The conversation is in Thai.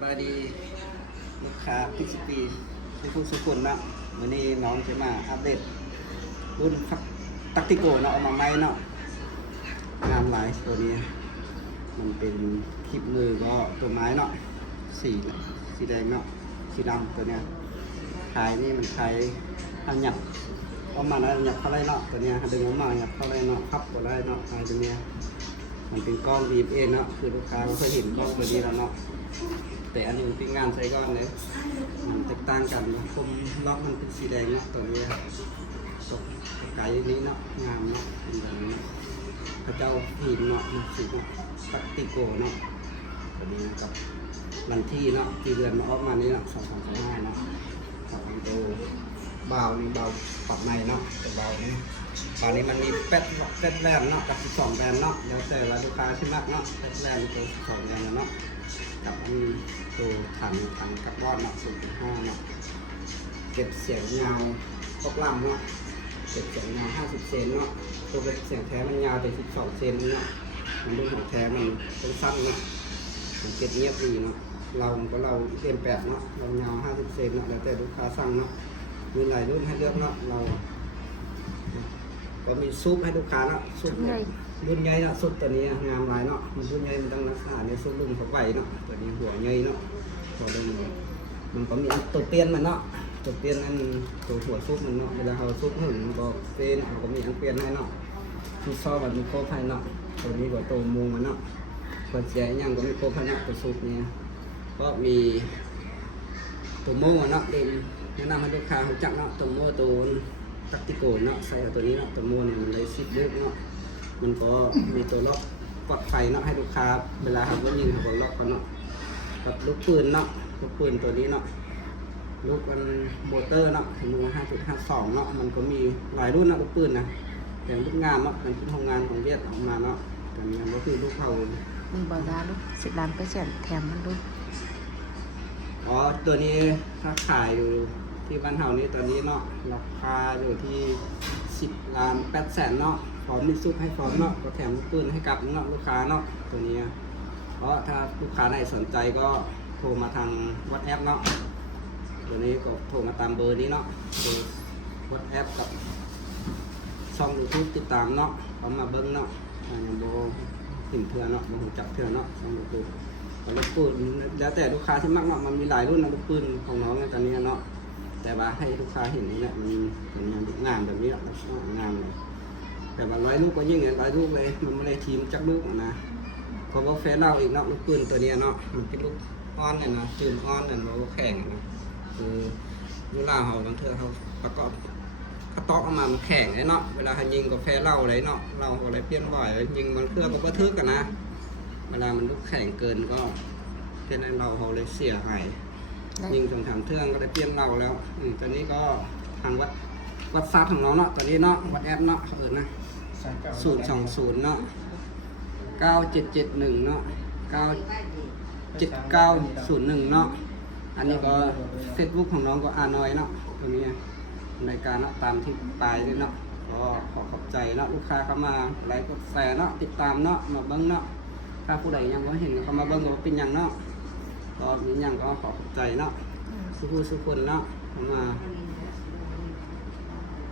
บายดีลูกค้าพิกปีในทุกสุขุนนะวันนี้น้องจะมาอัปเดตรุ่นตักติโกเนาะเอามาใหม่เนาะงานหลายตัวนี้มันเป็นคลิปมือก็ตัวไม้เนาะสีแดงเนาะสีดำตัวเนี้ยขายนี่มันขายหันหยับเอามาแล้วหยับเข้าไรเนาะตัวเนี้ยดึงออกมาหยับเข้าไรเนาะพับก็ได้เนาะขายตัวเนี้ยมันเป็นกล้อง VFA เนาะคือลูกค้าเราเคยเห็นกล้องตัวนี้แล้วเนาะแต่อันนี้เป็นงานใช้ก้อนเลยมันแตกต่างกันนะคุมล็อกมันเป็นสีแดงเนาะตัวนี้ตกไก่นี้เนาะงามเนาะเป็นแบบนี้พระเจ้าหินเนาะสีเนาะตักติโกเนาะตัวนี้นะครับวันที่เนาะที่เดือนมาออกมานี้เนาะ2225เนาะของตัวเบานี่เบาปรับในเนาะแต่เบานี่ตอนนี้มันมีเป็ดแรมเนาะกับ12แบรนด์เนาะเดี๋ยวแต่ละลูกค้าที่มักเนาะเป็ดแรมตัว12แบรนด์เนาะกับอันนี้ตัวถังกับรอดเนาะ0.5เนาะเก็บเสียงยาวครบลำเนาะเก็บเสียงยาว50เซนเนาะตัวเป็นเสียงแท้มันยาวไป12เซนเนาะมันดูของแท้มันเป็นสั้นเนาะมันเก็บเงียบดีเนาะเราเรียน8เนาะเรายาว50เซนเนาะแล้วแต่ลูกค้าสั่งเนาะมีหลายรุ่นให้เลือกเนาะเราก็มีซุปให้ลูกค้าเนาะซุปรุ่นใหญ่เนาะซุปตัวนี้งามหลายเนาะมันรุ่นใหญ่มันต้องรักษาในซุปรุ่นเขาไหวเนาะตัวนี้หัวใหญ่เนาะตัวนี้มันก็มีตัวเปลี่ยนมันเนาะตัวเปลี่ยนนั่นตัวหัวซุปมันเนาะเวลาเขาซุปหึงมันก็เป็นเขาก็มีอันเปลี่ยนให้เนาะซุปซอมันมีโครบให้เนาะตัวนี้ก็ตัวมุงมันเนาะคนเสียยังก็มีโครบให้เนาะตัวซุปเนี่ยก็มีตัวมุงเนาะเด่นแนะนำให้ลูกค้าเขาจับเนาะตัวโม่ตัวตักติโกเนาะใส่ตัวนี้เนาะตัวโม่เนี่ยมันเลยซิดลึกเนาะมันก็มีตัวล็อกกดไฟเนาะให้ลูกค้าเวลาเขายิงเขาก็ล็อกเขาเนาะกับลูกปืนเนาะลูกปืนตัวนี้เนาะลูกมันโมเตอร์เนาะถึง5.52เนาะมันก็มีหลายรุ่นนะลูกปืนนะแต่ลูกงานเนาะมันเป็นโรงงานของเวียดออกมาเนาะแต่มันก็คือลูกเขามีบอดาลูก10 ล้านก็เสียแถมมันลูกอ๋อตัวนี้ถ้าขายอยู่ที่บ้านเฮานี้ตอนนี้เนาะราคาอยู่ที่10,800,000เนาะพร้อมมีซุปให้พร้อมเนาะก็แถมลูกปืนให้กับเนาะลูกค้าเนาะตัวนี้เพราะถ้าลูกค้าไหนสนใจก็โทรมาทาง WhatsApp เนาะตัวนี้ก็โทรมาตามเบอร์นี้เนาะเบอร์ WhatsApp กับช่อง YouTube ติดตามเนาะเขามาเบิ้งเนาะอย่างโบหินเถื่อเนาะมันจับเถื่อเนาะช่อง YouTubeลูกปืนแล้วแต่ลูกค้าที่มากเนาะมันมีหลายรุ่นนะลูกปืนของน้องในตอนนี้เนาะแต่ว่าให้ลูกค้าเห็นนี่แหละมันเป็นงานแบบนี้แหละงานเลยแต่ว่า100 ลูกก็ยิ่งเนี่ย100 ลูกเลยมันไม่ได้ทีมจักลูกนะเพราะว่าแฟนเราอีกเนาะลูกปืนตัวนี้เนาะมันเป็นลูกอ้อนเนี่ยนะจืดอ้อนเนี่ยมันแข็งนะคือเวลาเขาบางเทื่อเขาประกอบกระต๊อกออกมามันแข็งเลยเนาะเวลาเขายิงกับแฟนเราอะไรเนาะเราอะไรเปลี่ยนบ่อยยิงมันเครื่องก็กระทึกกันนะเวลามันลูกแข็งเกินก็เป็นเราเขาเลยเสียหายยิงจนถามเทื่องก็ได้เปลี่ยนเราแล้วตอนนี้ก็ทางวัดซัดของเราเนาะตอนนี้เนาะวัดแอปเนาะนะ020เนาะ9771เนาะ97901เนาะอันนี้ก็เฟซบุ๊กของน้องก็อาน้อยเนาะตัวนี้รายการเนาะตามที่ปลายเลยเนาะก็ขอขอบใจเนาะลูกค้าเข้ามาไลค์กดแชร์เนาะติดตามเนาะมาเบิ้งเนาะถ้าผู้ใดยังไม่เห็นเขามาเบิ้งว่าเป็นยังเนาะก็มียังก็ขอขอบใจเนาะสุขคนเนาะมา